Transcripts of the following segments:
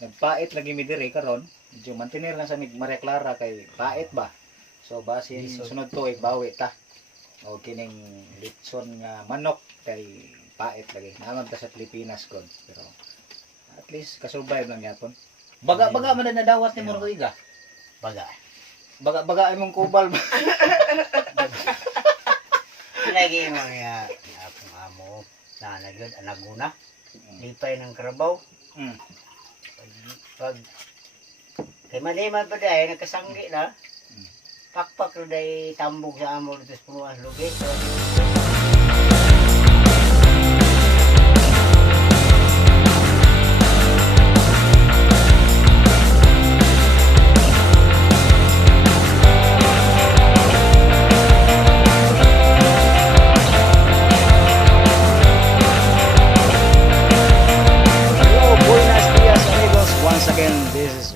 nagpait lagi mi diri karon. Medyo mantener lang sa Maria Clara kay pait ba. So basin sunod tuig bawi ta. O kining litson nga manok kay pait lagi. Naman ta sa Pilipinas kon. Pero at least kasurvive lang yapon. Baga-baga man na nadawat ni Morgoiga. Baga. Baga-baga imong kubal ba. Lagi mga akong amo na nagyod anaguna. Lipay ng karabaw. Pag kay maliman pa dahil nagkasanggi na. Pakpak ro day tambog sa amo dito sa punuan lugi.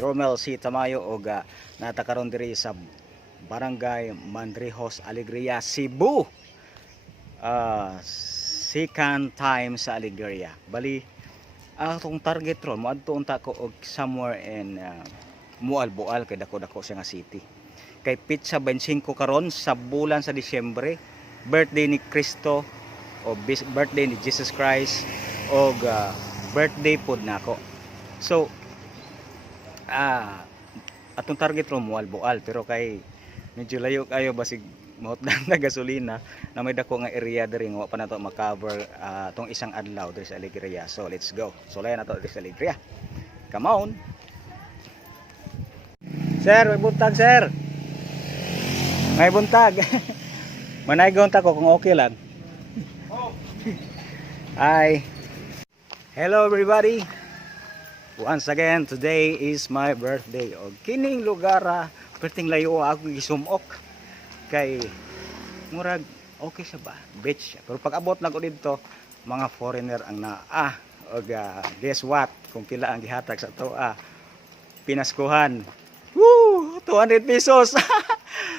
Romel C. Tamayo og natakaron diri sa Barangay Mandrejos, Alegria, Cebu. Second time sa Alegria. Bali atong target ron moadto unta ko og somewhere in Mualboal kay dako-dako siya nga city. Kay pizza 25 karon sa bulan sa Disyembre, birthday ni Cristo o birthday ni Jesus Christ og birthday pod nako. So atong target ro Mualboal pero kay medyo layo kayo basig mahutdan na gasolina na may dako nga area diri nga pa nato ma-cover tong isang adlaw diri sa Alegria. So let's go. So layan nato diri sa Alegria. Come on. Sir, may buntag sir. May buntag. Manaygon ta ko kung okay lang. Hi. Hello everybody. Once again, today is my birthday. O kining lugar, perting layo ako gisumok. Kay murag okay siya ba? Beach. Pero pag abot na ko dito, mga foreigner ang naa. O guess what? Kung pila ang gihatag sa to, pinaskuhan. Woo! 200 pesos!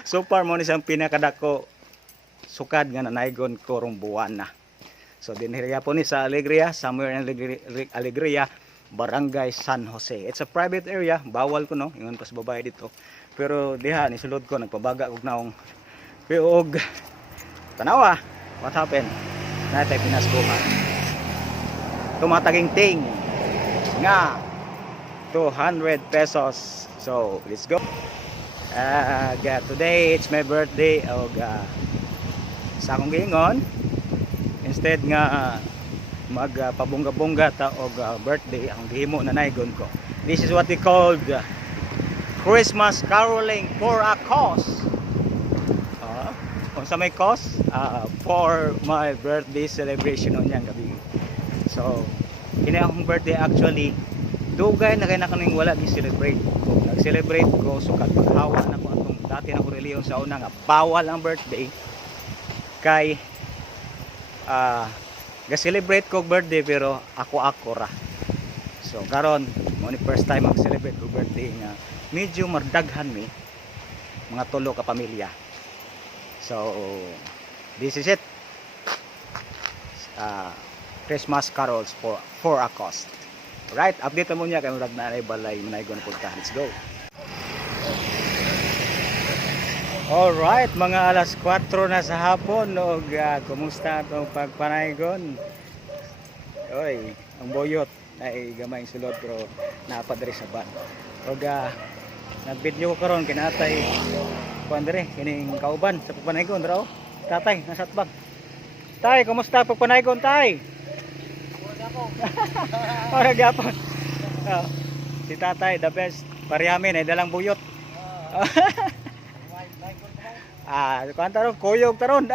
So far mo ni siyang pinakadako sukad nga nanaygon ko rong buwan na. So dinhiriya po ni sa Alegria, somewhere in Alegria, Barangay San Jose. It's a private area, bawal ko no, ingon pas babae dito. Pero diha ni sulod ko nagpabaga og naong piog. Tanawa, what happened? Natay pinaskuhan. Tumataging ting nga 200 pesos. So, let's go. Today it's my birthday og sa akong giingon instead nga magpabungga-bungga ta og birthday ang gihimo na naygon ko. This is what we called Christmas caroling for a cause. Kung sa may cause for my birthday celebration unyang gabi. So kini akong birthday actually dugay na kay nakaning wala gi-celebrate. Nag-celebrate ko so kad paghawa na ko atong dati na ko reliyon sa una nga bawal ang birthday kay ga-celebrate ko birthday pero ako ra. So karon mo ni first time mag-celebrate ko birthday nga medyo mardaghan mi mga tulo ka pamilya. So this is it. Christmas carols for a cost. Right, update mo niya kay murag na ay balay manaygon punta. Let's go. Alright, mga alas 4 na sa hapon og kumusta atong pagpanaygon? Oy, ang boyot ay gamay sulod pero napadre sa ban. Og nag-video ko karon kinatay kuan dire kining kauban sa pagpanaygon raw. Tatay, nasa atbag. Tay, kumusta pagpanaygon tay? Ora gyapon. Si tatay the best. Parihamin ay dalang buyot. Kuan taron kuyog taron.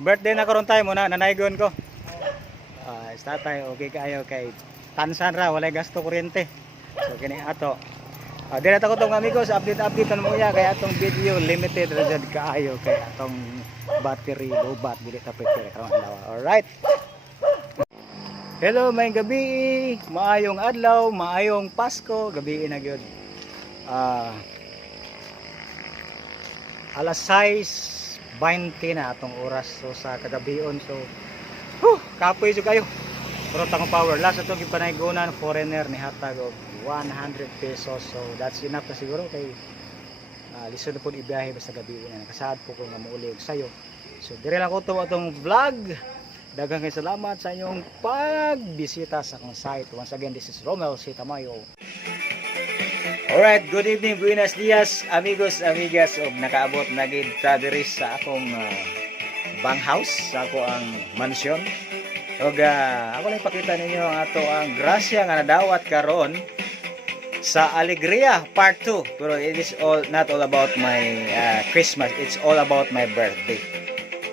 Birthday na karon tayo muna nanaygon ko. Tatay okay kayo kay tansan ra walay gasto kuryente. So kini ato. Dire ta ko tong amigos update mo ya kay atong video limited ra jud kaayo kay atong battery low bat dili ta pwede karon adlaw. All right. Hello, may gabi. Maayong adlaw, maayong Pasko, gabi na gyud. Alas 6:20 na atong oras so sa kagabion. So kapoy jud kayo. Pero takong power. Last ito gipanaygunan foreigner ni hatag og 100 pesos. So that's enough na siguro kay lisod na po ibiyahe basta gabi na nakasaad po ko nga mauli og sayo. So dire lang ko to atong vlog. Daghang kay salamat sa inyong pagbisita sa akong site. Once again, this is Romel C. Tamayo. Alright, good evening, buenos dias, amigos, amigas, og nakaabot na gid ta diri sa akong bang house, sa ako ang mansyon. Og ako lang ipakita ninyo ang ato ang grasya nga nadawat karon sa Alegria Part 2. Pero it is not all about my Christmas, it's all about my birthday.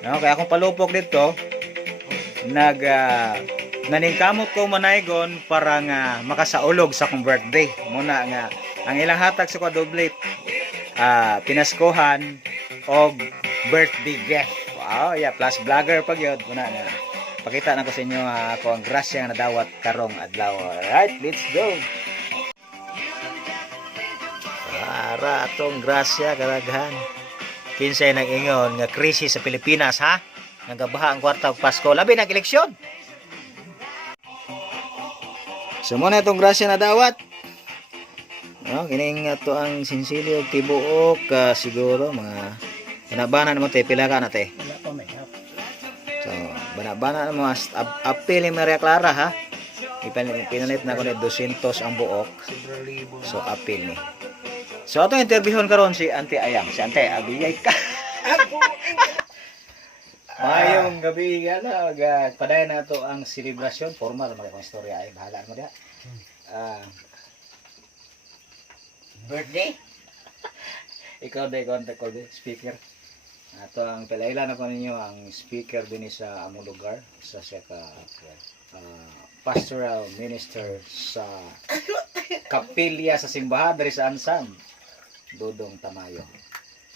No, kaya akong palupok dito, naningkamot ko manaygon para nga makasaulog sa akong birthday. Muna nga ang ilang hatag sa kwadoble pinaskohan og birthday gift. Wow, yeah, plus vlogger pag yun. Muna nga pakita na ko sa inyo ako ang grasya nga nadawat karong adlaw. Alright, let's go. Para atong grasya karaghan. Kinsay nang ingon nga krisis sa Pilipinas ha? Nagabaha ang kwarta og Pasko labi nag eleksyon. So muna itong grasya na dawat. No, kining ato ang sinsili og tibuok siguro mga banabana mo te pila ka na te. Wala pa may hap. So banabana mo apil ni Maria Clara ha. Pinalit na ko ni 200 ang buok. So apil ni. So atong interviewon karon si Auntie Ayang. Si Auntie abiyay ka. Mayong gabi gala padayon na to ang selebrasyon formal mga kong istorya ay bahala mo dia. Birthday? Ikaw day contact ko speaker. Ato ang palaila na ko ninyo ang speaker din sa among lugar sa siya ka pastoral minister sa kapilya sa simbahan diri sa Ansan. Dodong Tamayo.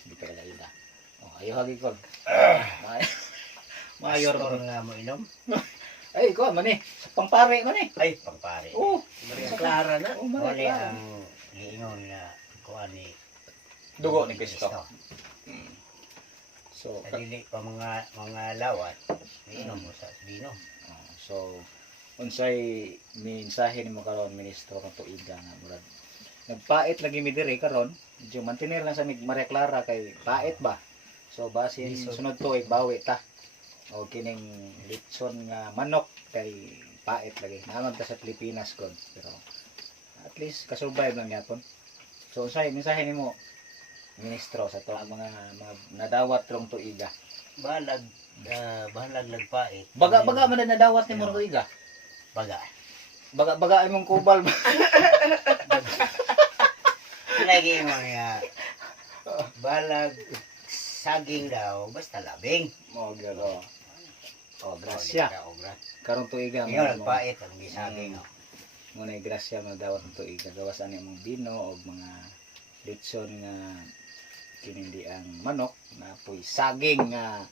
Di pa palaila. Oh, ayo hagi ko. Mayor nga mo inom? Ay, ikaw man eh. Sa pangpare man eh. Ay, pangpare. Oo. Maria Clara na. Oh, Maria Wali Clara. ang giingon nga kuan ni Dugo ni Kristo. So, Sa dili pa mga lawat, giinom mo sa bino. so unsay mensahe nimo karon ministro ng tuiga nga murag nagpait lagi mi diri karon, medyo mantener lang sa Maria Clara kay pait ba. So basin sunod tuig bawi ta. O kining litson nga manok kay pait lagi. Naman ta sa Pilipinas kon, pero at least kasurvive lang yapon. So unsay mensahe nimo ministro sa to mga nadawat rong tuiga? Balag nagpait. Baga man na nadawat nimo rong tuiga. Baga. Baga imong kubal ba? Lagi mo nga balag saging daw basta labing. Mo garo. Oh, grasya. Karong tuiga Ngayon nagpait ang gisaging. mo na grasya magdawat ng tuiga gawas ani mong bino og mga litson nga kinindi ang manok na puy saging nga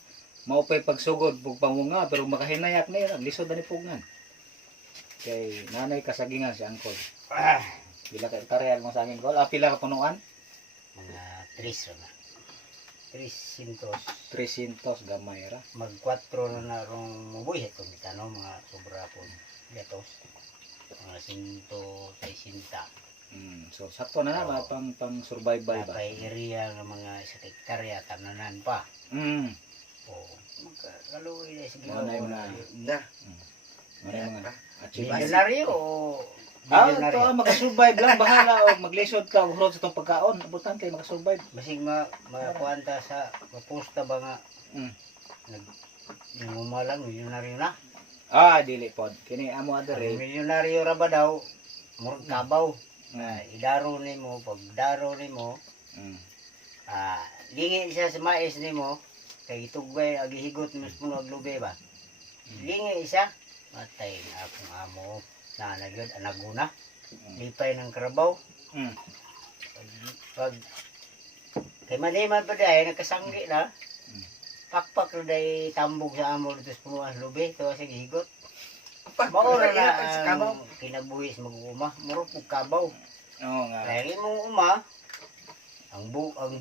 mao pay pagsugod pug pangunga pero makahinayak na yan lisod ani pugngan kay nanay kasagingan si angkol. Pila ka hektarya mo saging kol? Pila ka punuan? Mga 3 na. 300. 300 gamay ra. Mag 4 na rong mubuy itong itano mga sobra po gatos. Mga 160. So sakto na ba pang survival ba? Kay area nga mga 1 hektarya tananan pa. Oo. Magkaluoy na sige. Ano yung na? Ano yung mga achievement? Milyonaryo o Ito makasurvive lang bahala o maglisod ka urod sa itong pagkaon. Abutan kayo makasurvive. basig makuanta sa mapusta ba nga nagmumalang milyonaryo na. Dili pod. Kini amo adere. Milyonaryo ra ba daw? Murag kabaw. Idaro nimo pag daro nimo lingi siya sa mais nimo kay tugay agihigot mas puno ag lubay ba. Lingi siya matay na akong amo na nagyod anaguna lipay ng karabaw. Pag kay maliman pa dahil nagkasanggi na pakpak ro day tambog sa amo dito sa puno ang lubay to sa gihigot. Maura na ang kinabuhis mag-uuma muro pug kabaw. Oo nga. Kaya mo uma ang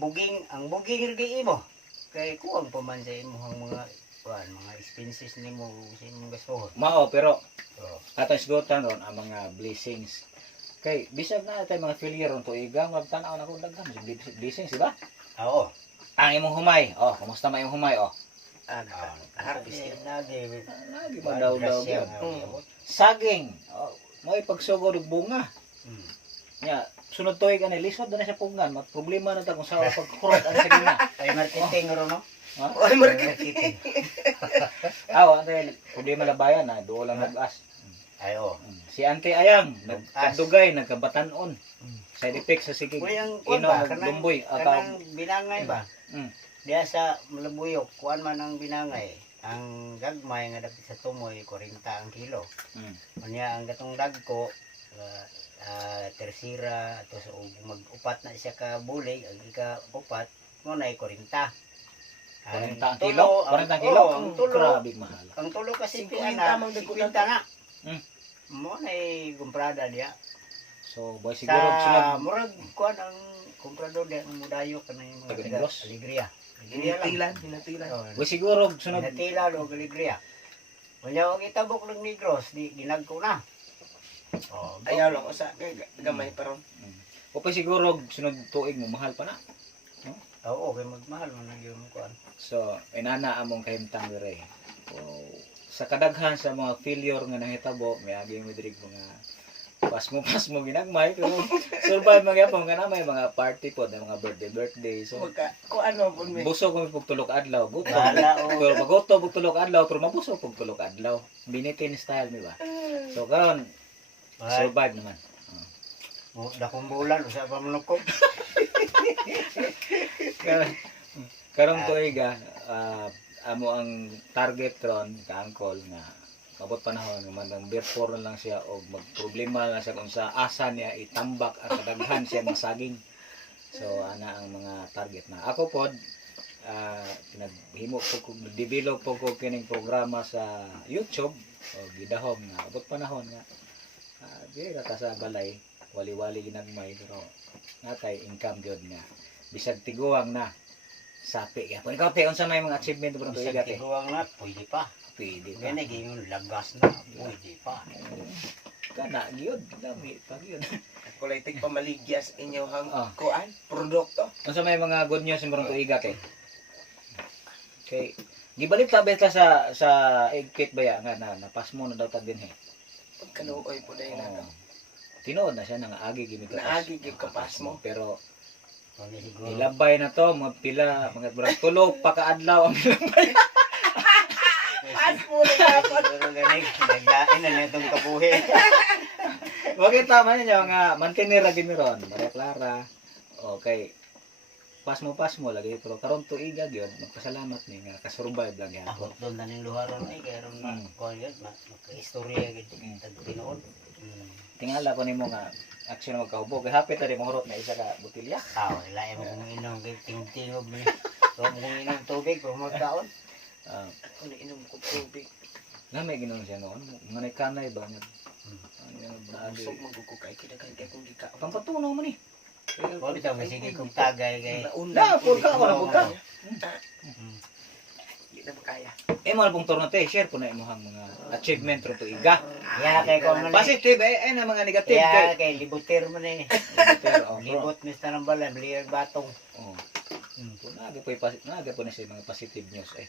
buging igi mo kay kuwang pa man sa imo ang mga kuan mga expenses nimo sa imong gastuhon. Mao pero Oh. ato isgutan ron ang mga blessings. Kay bisag na tay mga failure ron tuiga magtan-aw na kung daghan sa blessings, di ba? Oo. Ang imong humay, kumusta man imong humay, Harvest lagi. Lagi madaw-daw gyud. Saging, mo ipagsugod og bunga. Mm. Nya, sunod tuig ani lisod na siya pungan, mat problema na ta kung sa pagkurot ang saging na. Ay marketing ron no. Ha? Ay, marketing. Ang problema labayan na duol lang nag-as. Ayo. Si Ante Ayang nagkadugay, nagkabatanon. Side effect sa sigig. Kuya ang Ino kuan ba dumboy kanang binangay ba? Mm. Diya sa Malabuyok, kuan man ang binangay. Ang gagmay nga dapit sa tumoy 40 ang kilo. Mm. Unya ang gatong dagko tersira ato sa mag-upat na siya ka bulig, ang ika-upat mo na 40. 40 ang kilo? 40 ang kilo? Ang tulo. Grabe mahal. Ang tulo kasi 50 piana, mang dagko 50 nga. Mm. Mo na comprada diya. So, boy siguro sunod. Sa murag kuan ang comprador diya ang mudayo kanang mga Taga-Negros? Alegria. Alegria lang. Hinatilan. Oh, Boy siguro sunod. Natila do Alegria. Wala og itabok ng Negros, di ginagko na. Oh, Ayaw lang usa kay gamay pa ron. O pa siguro sunod tuig mo mahal pa na. oo, kay magmahal man ang gyud kuan. So, inana among kahimtang dire. Sa kadaghan sa mga failure nga nahitabo, may agi mo diri mga pasmo ginagmay pero survive magyapon nga na may mga party po, mga birthday. So, Kung ano po may. busog kami pag tulog adlaw, gutom. Wala, oo. Pero magutom pag tulog adlaw, pero mabusog pag tulog adlaw. Binitin style, di ba? So, karon survive naman. Dakong bulan usa pa manukog. Karong tuiga, amo ang target ron kaangkol nga mabot panahon nga man therefore na lang siya og magproblema na lang siya kung sa asa niya itambak at kadaghan siya ng saging. So ana ang mga target na. Ako pod pinaghimo po ko develop po ko kining programa sa YouTube o gidahom nga abot panahon nga di ra ka sa balay wali-wali ginagmay pero natay income gyud nga bisag tiguang na sapi gyapon. Ikaw te unsa may mga achievement mo Bisag tuiga te? tiguang na, pwede pa. Pwede ka. Gani gyud lagas na, pwede pa. Kana gyud dami pa gyud. Kulay tig pamaligya sa inyo hang Ah. kuan produkto. Unsa may mga good news mo tuiga te? Okay. Gibalik ta beta sa egg baya nga na napas mo na daw ta din he. Pagkaluoy po dahil na. Tinuod na siya nang agi gimi Naagi gyud kapas mo. pero Kung siguro. ilabay na to mga pila mga brad tulo pa kaadlaw ang ilabay. Pas mo na yapon. Siguro gani, nagdain na nitong kabuhi. Wag tama niya nga mantenir lagi ni ron, Maria Clara. Okay. Pas mo lagi pero karon tuiga gyud magpasalamat ni nga ka-survive lang Ako gyapon. doon na ning luharon ay kay ron na kuan yun, maka-istorya gid tag tinuod. Tingala ko nimo nga action na magkaubo kay hapit tadi mahurot na isa ka botilya. Lain mo kung inom kay tingog mo. So kung inom tubig kung magkaon. Ano inom ko tubig. Lamay ginon siya noon. Mga kanay ba nga. Ano yung brado. Busog magugukay kinagan kay kung gika. Pampatunaw man eh. Wala bitaw sige kung tagay kay Na, pulka, wala pulka. Hindi na makaya. Mo na pong turno te, share ko na imuhang mga achievement ro tuiga. ya kay kung man. Positive ay na mga negative Ya kay. kay libutir man eh. Pero Libot Mr. ng balan, liyag batong. oh. Naga po na siya mga positive news eh.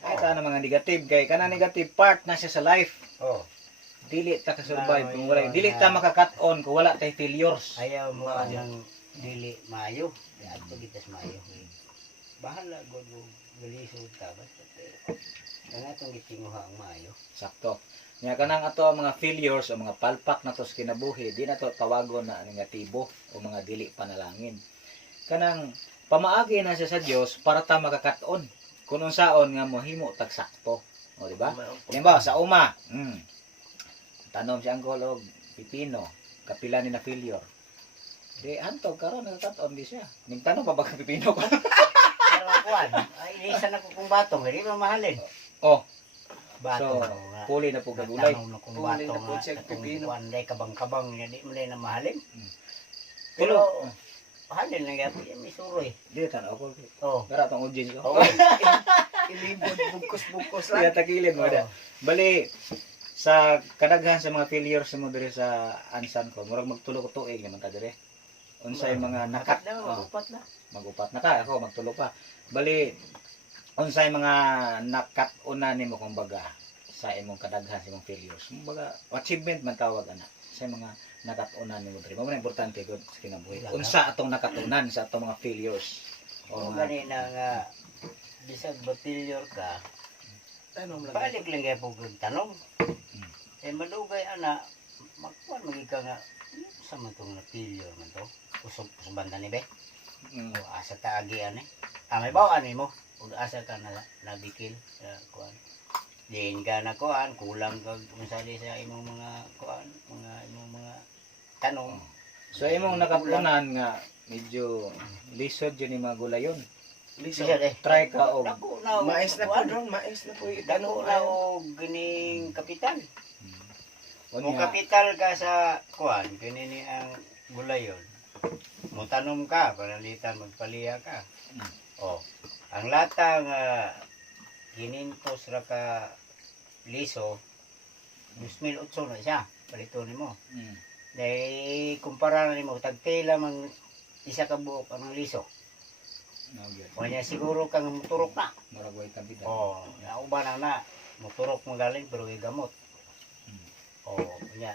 Ay ta na mga negative kay kana negative part na siya sa life. Oh, Dili ta ka survive kung wala. Dili ta maka-cut on kung wala tay failures. ayaw mo ang dili maayo. Ya ato gitas maayo. Bahala god mo galisod ta basta. Nga tong gitinguha ang maayo. Sakto. Nga kanang ato ang mga failures o mga palpak na to sa kinabuhi, di na to tawagon na negatibo o mga dili panalangin. Kanang pamaagi na siya sa Dios para ta maka-cut-on. Kung unsaon nga mohimo tag sakto. O di ba? Halimbawa sa uma, tanom si anggol og pipino, kapila ni na failure. Di antog karon naka-cut-on di siya. Ning tanong pa ba ka pipino ko? Pero kuan, ay ilisan ako kung batong, hindi mo mahalin. Oh, Batong. so puli na po kagulay. Tanong na kung Puli na batong. po siya, pipino. Kuan day kabang-kabang niya di mo na mahalin. Pero Pero mahalin lang yan, may suroy. di tanaw ko. Oh. Pero atong audience ko. Oo. Ilibod, bugkos-bugkos Kaya lang. takilid mo da. Bali sa kadaghan sa mga failures mo diri sa ansan ko, murag magtulo ko tuig naman ta diri. Unsay mga nakat na, upat na. magupat na ka ako magtulo pa. Bali unsay mga nakat una nimo kumbaga sa imong kadaghan sa imong failures. Kumbaga achievement man tawag ana. Sa mga nakatunan nimo diri. Mao na importante gud sa kinabuhi. Unsa atong nakatunan sa atong mga failures? O mga ganina nga, bisag batilyor ka, Tanong lang. balik lang kaya po kong tanong. Eh, malugay ana, magkuhan magi ka nga, sa man itong napilyor man to? Usog banda ni be? mm, O asa taagi ani? May bawaan mo. Kung asa ka na nabikil sa kuhan. Diin ka na kuhan, kulang ka masali sa imong mga kuhan, imong mga tanong. So imong nakatunan nga medyo lisod yun yung mga gulayon. Lisa. Bisa eh. Try ka og Dako na og Mais na po kuhan. doon, mais na po. Dako Tanong na lang. og gining kapital. Kung unya kapital ka sa kuan, kinini ang gulayon. Mo tanom ka, panalitan magpaliya ka. Mm. Oh, ang lata nga ginintos ra ka liso, 2008 na siya. Palito nimo. mm, Dahil kumpara na nimo tagtila man isa ka buok ang liso. no gyud. Kanya siguro kang muturok na. Murag way kapital. Oh, nauban na muturok magaling pero gamot. Mm. Oh, kanya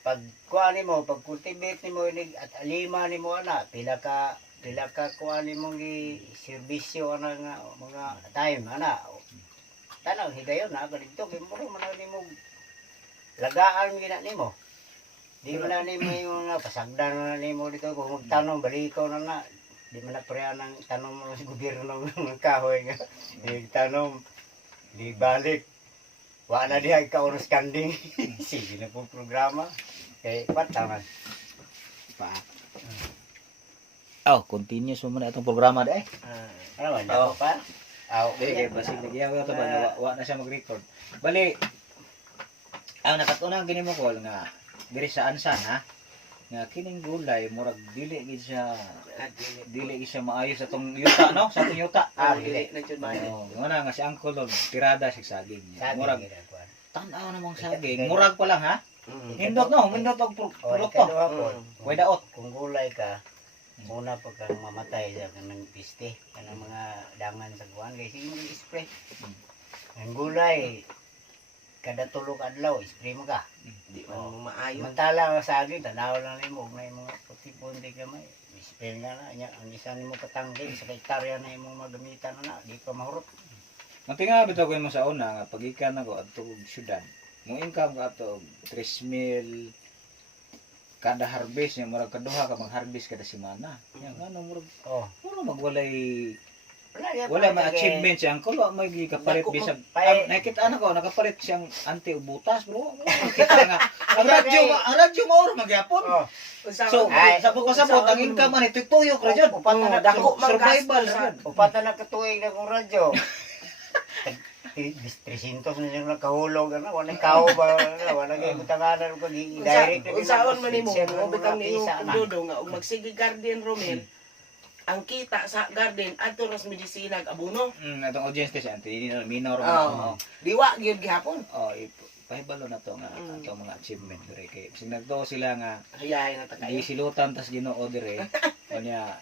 pag kuan nimo, pag cultivate nimo inig at alima nimo ana, pila ka kuan nimo gi serbisyo ana nga mga time ana. Tanaw higayon na kadto kay mo man nimo lagaan gina nimo. Di man na nimo yung nga pasagdan na nimo dito kung magtanong balikaw na. Di man na preya ng tanong mo sa gobyerno ng kahoy nga. Di tanong di balik. Wa na diha ikaw no skanding. Sige na po programa. Kay pataman. Pa. Oh, continuous mo man itong programa dai. Ano man ako pa? Aw, Kay basig nagyaw to ba wa na siya mag-record. Bali ang nakatunan gini mo kol nga diri sa ansan ha. Nga kining gulay murag dili gid siya dili gid siya maayo sa tong yuta no, sa tong yuta. Dili na dyan man. Oh, nga nga si Uncle Lord tirada sa saging niya. Sabi Murag gina kuan. tan-aw namang saging, murag pa lang ha. Mm. Hindot no, hindot og O produkto. ikaduha po. Way daot. Kung gulay ka, muna pag kang mamatay sa kanang piste, kanang mga dangan sa kuan kay sige mo spray. Ang gulay kada tulo ka adlaw spray mo ka. Di man mo maayo. Mantala nga sa akin, tanaw lang nimo may mga puti-puti ka may spray nga na nya ang isa nimo katangke sa hektarya na imong magamitan na di pa mahurot. Mantinga bitaw ko mo sa una nga pagikan ako adto og syudad. Mo income ka ato og 3,000 kada harvest nya murag kaduha ka mag-harvest kada semana. Nya ngano murag Oh, magwalay yan wala pa, may kay- achievement siya ang kulo may gikapalit Naku, bisag pay- nakita na ko nakapalit siyang anti butas bro. Nakita nga ang radyo mauro magyapon. Oh, So Ay, sa pagkasabot ang income man ito tuyok ra jud. upat na dako man Survival gastos, ra jud. upat na nakatuig na kong radyo. 300 na siyang nakahulog ano, wala kao ba, wala kayo butanganan ko direct. Unsaon man nimo, mo bitang niyo pisa na. kudodo nga og magsige garden Romel. Ang kita sa garden adto ras medisina ag abono. Atong audience kasi anti minaw ra Oh. mo. Diwa gyud gihapon. Oh, pahibalo na to nga atong mga achievement dire kay sing nagtuo sila nga Hayahay na ta di kayo. silutan tas Ginoo dire. Kanya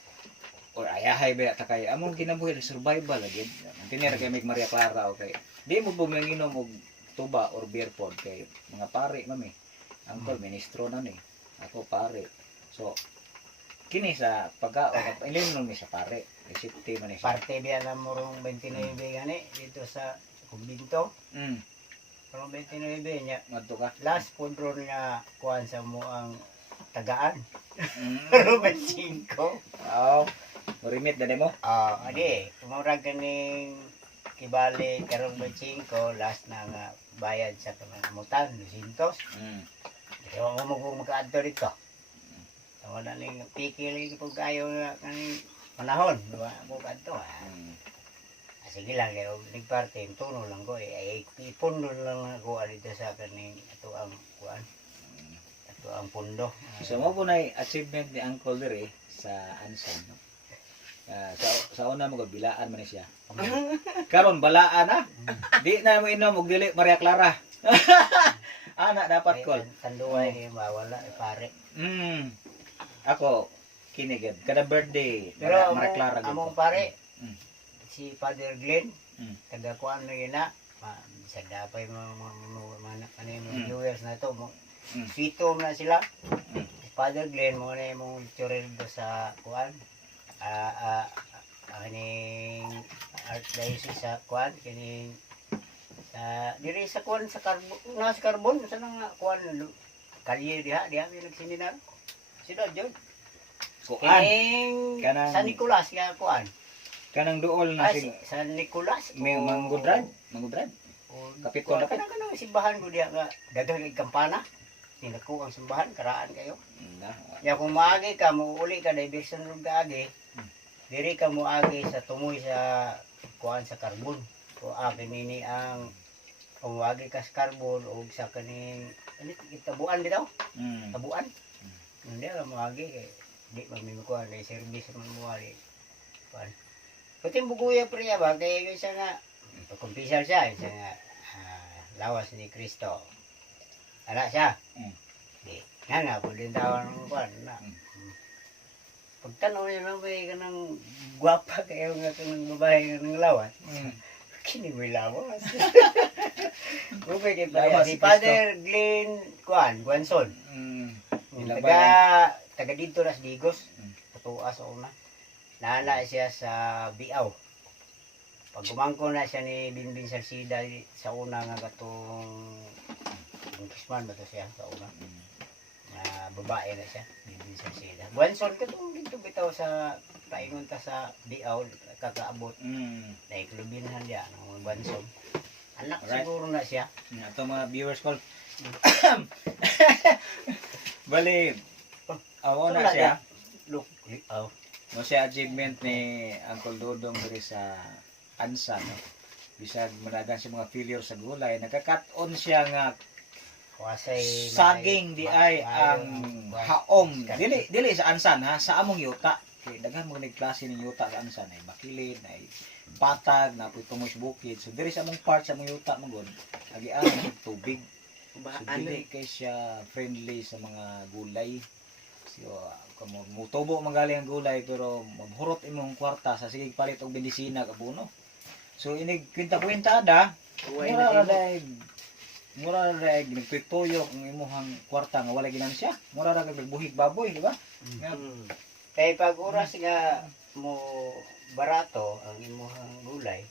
or ayahay ba ta kay among kinabuhi survival agad. Tinira kay Mig Maria Clara okay. Di mo bumanginom og tuba or beer pod kay mga pare mami. Angkol ministro na ni. Ako pare. So kini sa pagkaon ilim mi sa pare. Resipti man ni siya. Parte biya na murong 29 gani dito sa kumbinto. Pero 29 niya. Madto ka. Last pudron nga kuhan sa mo ang tagaan. Mm. Pero 25. Oh. Murimit dali mo. Adi, tumurag kaning kibali karon 25 last na nga bayad sa kanamutan 200. Kaya mo mo makaadto dito. Tawa na ning pikil pag kayo nga kaning panahon, diba? Mo kadto. Sige lang kayo nagparte tuno lang ko ay ipundo lang ako dito sa kaning ato ang kuan. Ato ang pundo. So mo po na achievement ni Uncle dire sa Ansan. No? Sa una mo bilaan man ni siya. Karon balaan na. Di na mo inom og dili Maria Clara. Ana dapat kol. Tanduay ni mawala pare. Ako kinigad kada birthday Pero Maria Clara gid among ko. pare Mm. si Father Glenn Mm. taga kuan na yun na sa dapay mga viewers na to sweeto na sila. Si Father Glenn mo na yung chorendo sa kuan kining archdiocese sa kuan kining sa diri sa kuan sa carbon sa nang kuan kalye diha may nagsininar sila jud Kuan kining Kanang- San Nicolas nga kuan kanang duol na si San Nicolas may manggudrad. Kapit ko dapat. kanang simbahan ko diha nga daghang ig kampana tinako ang simbahan karaan kayo ya kung maagi ka muuli ka diversion ug kaagi diri ka moagi sa tumoy sa kuan sa carbon o nini ang kung wagi ka sa carbon o sa kaning tabuan bitaw tabuan hindi ra moagi kay di mamimikuan na service man mo ali kuan pati buguya priya ba kay isa nga pagkumpisal siya isa nga lawas ni Kristo ana siya di nga po din tawag ng kuan na pagtanaw niya lang may kanang gwapa kayo nga kanang babae nga ng lawas kini may lawas okay kay Lawas si si Father Glenn Guanson taga dito na sa Digos patuwa sa una nana siya sa Biaw pag kumangko na siya ni Binbin Salsida sa una nga katong Kisman ba to siya sa una na babae na siya Binbin Salsida Guanson katong dito bitaw sa paingon ta sa Biaw kakaabot na iklubinhan diya ng Guanson anak Alright. siguro na siya Ato mga viewers call. Bali, awo na Wala siya. look No siya achievement ni Uncle Dodong diri sa Ansa no. Bisag managan siya mga failure sa gulay, nagka-cut-on siya nga Wasay saging di ay ang haom. Dili sa Ansan ha, sa among yuta. Kay daghan mo ning klase ng yuta sa Ansan ay bakilid, ay patag, na puy tumoy sa bukid. So diri sa among part sa among yuta mo gud, agian ng tubig. So dili kay siya friendly sa mga gulay. So kamo mutubo magaling ang gulay pero maghurot imong kwarta sa sige palit og medisina abono. So inig kwenta-kwenta da, mura ra nagpituyo ang imong kwarta nga wala ginansya. Mura ra nagbuhig baboy, di ba? Kay pag oras nga mo barato ang imong gulay,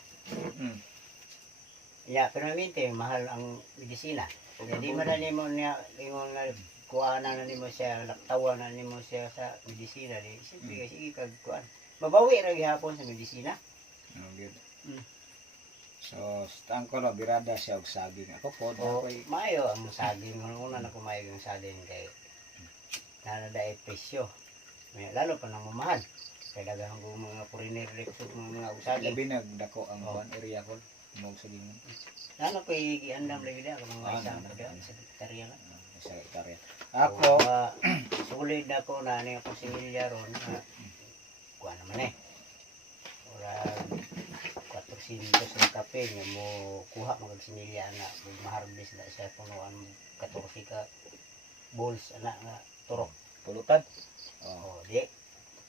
ya permanente mahal ang medisina. Hindi man na nimo niya ingon nga kuana na nimo siya, laktawan na nimo siya sa medisina di. Sige sige kag kuan. Mabawi ra gihapon sa medisina. Good. So, stang ko no, birada siya og saging. Ako po, ako'y Mayo ang saging. Una na kumayo yung saging kay nanada presyo. Lalo pa nang mamahal. Kaya dagang ko mga foreigner recruit mga usaging. labi nagdako ang one area ko. Mog saging. Lalo pa iandam lagi dia kung mga isang sa sekretarya na. Sa hektarya. Ako, Sulit na ko na ano yung similya ron. Kuha naman Ora 400 ng kape nga mo kuha mga similya na maharbis na siya punuan 14 ka balls ana nga turok. pulutan. Di.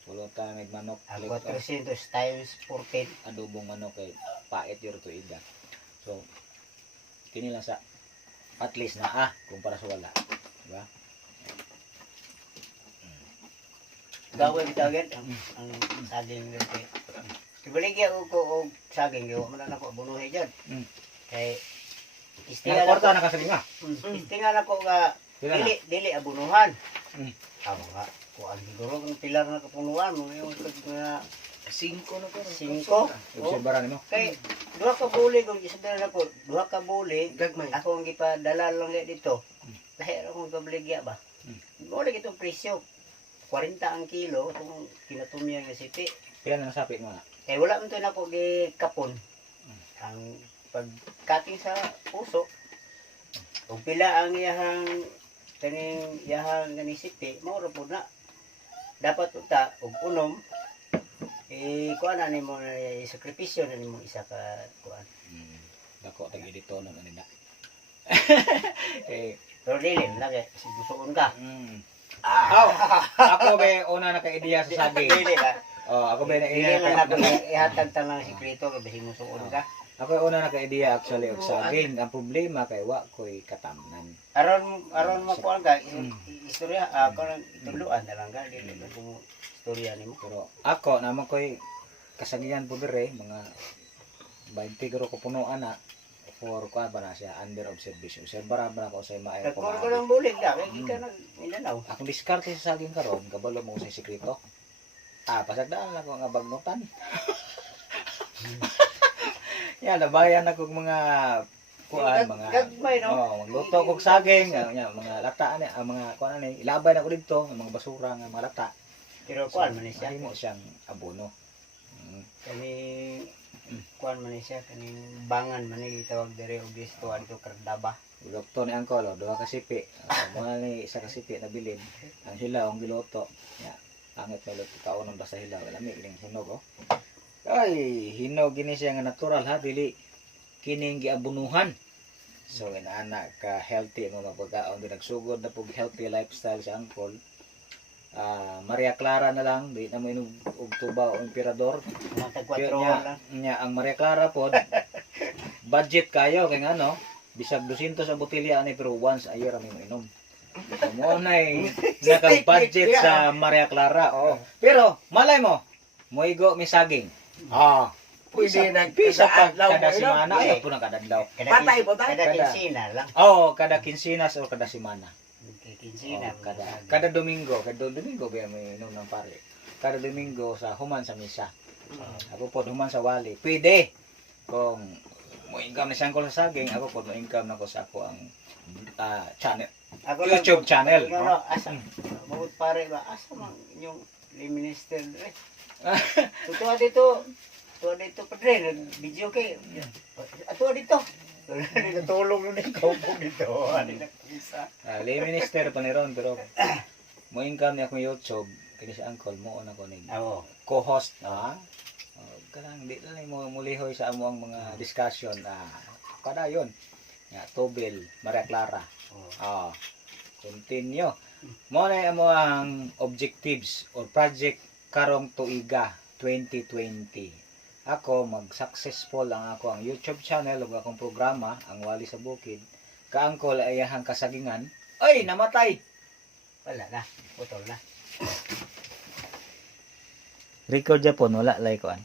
Pulutan may manok. Ang 400 times 14. Adobong manok kay pait yun to ida. So, kini lang sa at least na kumpara sa wala. Diba? Gawin target ang saging gante. Kibaligya ko og saging yo man ako bunuhay diyan. Kay Kaya kwarta na kasali nga. istingan ako nga dili abunuhan. Tama nga. Kuan siguro kung pilar na kapunuan mo yung nga 5 na ko. 5. Obserbaran mo. Kay duha ka buli kung gisabihan ako, duha ka buli Gagmay. ako ang gipadala lang dito. Lahir akong kabaligya ba. Mo lagi itong presyo. 40 ang kilo itong kinatumya nga sipi. Pila na nasapi mo na. Kaya wala man ito na ako gikapon. Ang pagkating sa puso. Kung pila ang iyahang ganisipi, maura po na. Dapat uta, og unom, kuan na nimo na sakripisyo na nimo isa ka kuan. Dako tag edito na nila. eh, Pero dili lagi sigusuon ka. ako be una naka-ideya sa saging. Dili la. Ako be na Dili man nato ihatag ta lang sikreto kay basi musuon ka. Ako una naka-ideya actually og saging. Ang problema kay wa ko'y katamnan. Aron mo kuan ka istorya ako lang tuluan na lang ka dili na mo istorya nimo. Pero ako naman ko'y kasagihan po dire mga 20 garo ko punuan na for kuan ba na siya under observation. Obserbaran ba na ko sa maayo ko. Kagkuhan ko lang bulig na kay ka nag Mindanao. Akong diskarte sa saging karon, kabalo mo sa sekreto. Pasagdaan lang ko nga bagnutan. Yan, nabayan ako mga kuan mga Gagmay no. magluto kog saging, mga lata ani, mga kuan ani, ilabay na ko dito, mga basura nga mga lata. Pero kuan man ni siya. Mahimo siyang abono. Kani kuan man ni siya kaning bangan man ni tawag dire og gisto adto Cardaba. Luto ni Angkol, duha ka sipi. Mga ni isa ka sipi na bilin. Ang hilaw ang giluto. Ya, pangit na luto kaon basta hilaw, lami ning hinog oh. Ay, hinog gini siya nga natural ha, dili kining giabunuhan. So inaana ka healthy mo mapagkaon din nagsugod na pug healthy lifestyle sa Angkol. Maria Clara na lang, di na mo inog og tuba o emperador. Mga tag 4 Nya, lang. ang Maria Clara pod budget kayo kay ano, bisag 200 ang botelya ani pero once a year ami mo inom. Mo nay naka-budget sa Maria Clara. Oh. Pero malay mo, moigo mi saging. Pwede na Pisa pa adlaw kada mo, semana Eh. ay po na kada adlaw. Patay po tayo. Kada Kada. kinsina lang. Kada kinsinas o kada semana. Kinsina. Kada Domingo ba may inom ng pare. Kada Domingo sa human sa misa. Ako po human sa wali. Pwede. Kung mo income na siyang ko sa saging, ako po mo income na ko sa ako ang channel. YouTube channel. No, asa. Bukod pare ba asa man inyong minister dire. Tuwa dito. Tuwa dito padre nag-video kay. Tuwa dito. Tulong ni ko po dito. Ani na isa. Lay minister pa ni ron pero mo income ni akong YouTube kini si Uncle mo na ko ni Ako. co-host kanang di na mo mulihoy sa amo ang mga discussion kada yon ya Tobel Maria Clara continue mo na amo ang objectives or project karong tuiga 2020 ako mag-successful ang ako ang YouTube channel ug akong programa ang Wali sa Bukid kaangkol ayahang kasagingan ay namatay Wala na. Putol na. record Japon wala like on